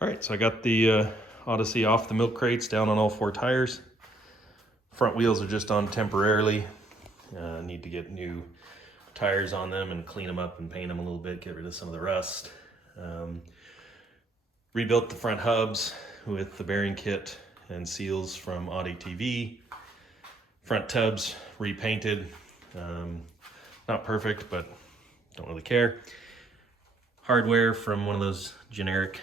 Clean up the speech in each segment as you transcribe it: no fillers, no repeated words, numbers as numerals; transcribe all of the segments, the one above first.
All right, so I got the Odyssey off the milk crates, down on all 4 tires. Front wheels are just on temporarily. Need to get new tires on them and clean them up and paint them a little bit, get rid of some of the rust. Rebuilt the front hubs with the bearing kit and seals from Odyssey TV. Front tubs repainted. Not perfect, but don't really care. Hardware from one of those generic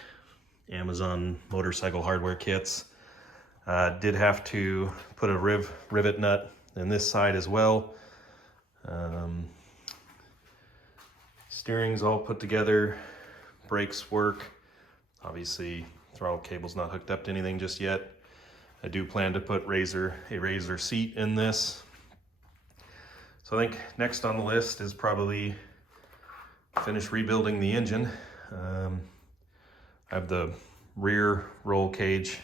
Amazon motorcycle hardware kits. Did have to put a rivet nut in this side as well. Steering's all put together, brakes work. Obviously, throttle cable's not hooked up to anything just yet. I do plan to put a razor seat in this. So I think next on the list is probably finish rebuilding the engine. I have the rear roll cage,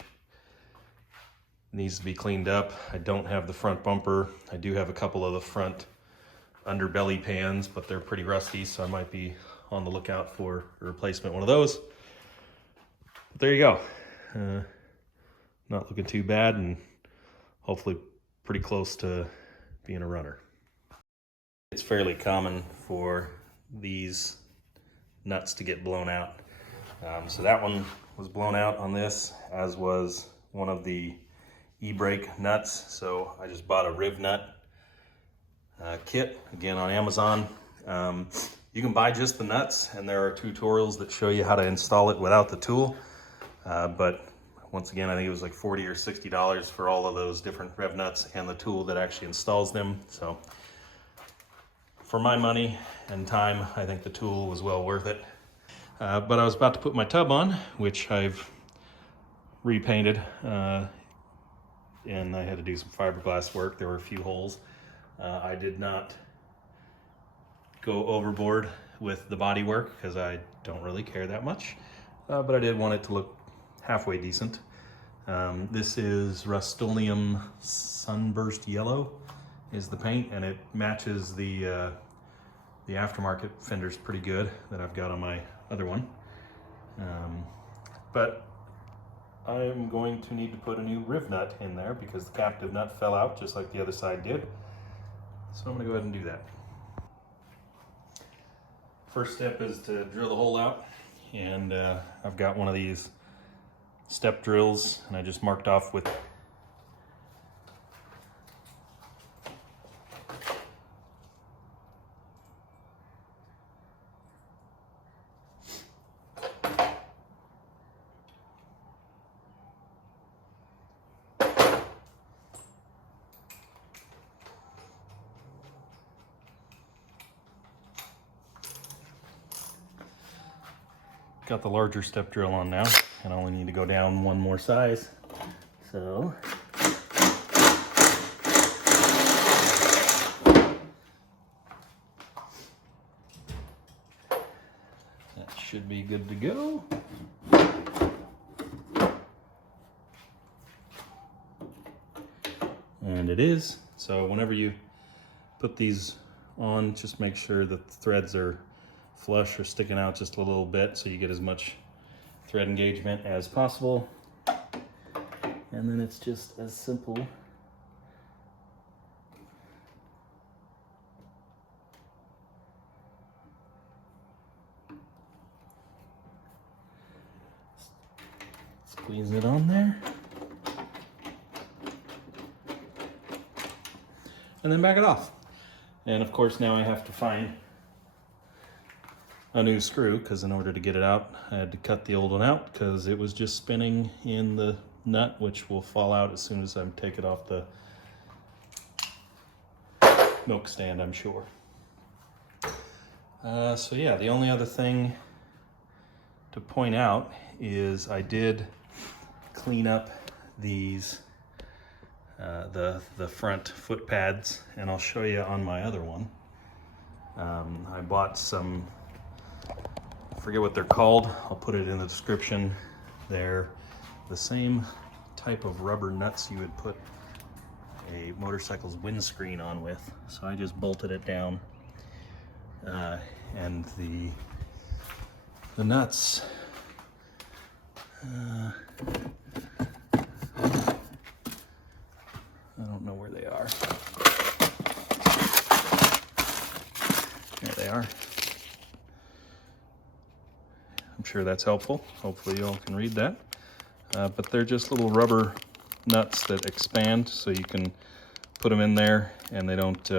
needs to be cleaned up. I don't have the front bumper. I do have a couple of the front underbelly pans, but they're pretty rusty, so I might be on the lookout for a replacement one of those. But there you go. Not looking too bad, and hopefully pretty close to being a runner. It's fairly common for these nuts to get blown out. So that one was blown out on this, as was one of the e-brake nuts. So I just bought a riv nut kit, again on Amazon. You can buy just the nuts, and there are tutorials that show you how to install it without the tool. But once again, I think it was like $40 or $60 for all of those different rev nuts and the tool that actually installs them. So for my money and time, I think the tool was well worth it. But I was about to put my tub on, which I've repainted, and I had to do some fiberglass work. There were a few holes. I did not go overboard with the body work because I don't really care that much, but I did want it to look halfway decent. This is Rust-Oleum Sunburst Yellow is the paint, and it matches the aftermarket fenders pretty good that I've got on my other one. But I'm going to need to put a new riv nut in there because the captive nut fell out just like the other side did. So I'm gonna go ahead and do that. First step is to drill the hole out, and I've got one of these step drills, and I just marked off with got the larger step drill on now, and I only need to go down one more size. So that should be good to go. And it is. So whenever you put these on, just make sure that the threads are flush or sticking out just a little bit so you get as much thread engagement as possible. And then it's just as simple squeeze it on there and then back it off. And of course now I have to find a new screw, because in order to get it out I had to cut the old one out because it was just spinning in the nut, which will fall out as soon as I take it off the milk stand, I'm sure. So yeah, the only other thing to point out is I did clean up these the front foot pads, and I'll show you on my other one. I bought some, I forget what they're called, I'll put it in the description. They're the same type of rubber nuts you would put a motorcycle's windscreen on with. So I just bolted it down, and the nuts I don't know where they are. There they are. I'm sure that's helpful. Hopefully you all can read that. But they're just little rubber nuts that expand, so you can put them in there, and they don't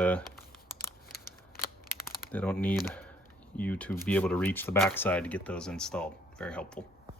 need you to be able to reach the backside to get those installed. Very helpful.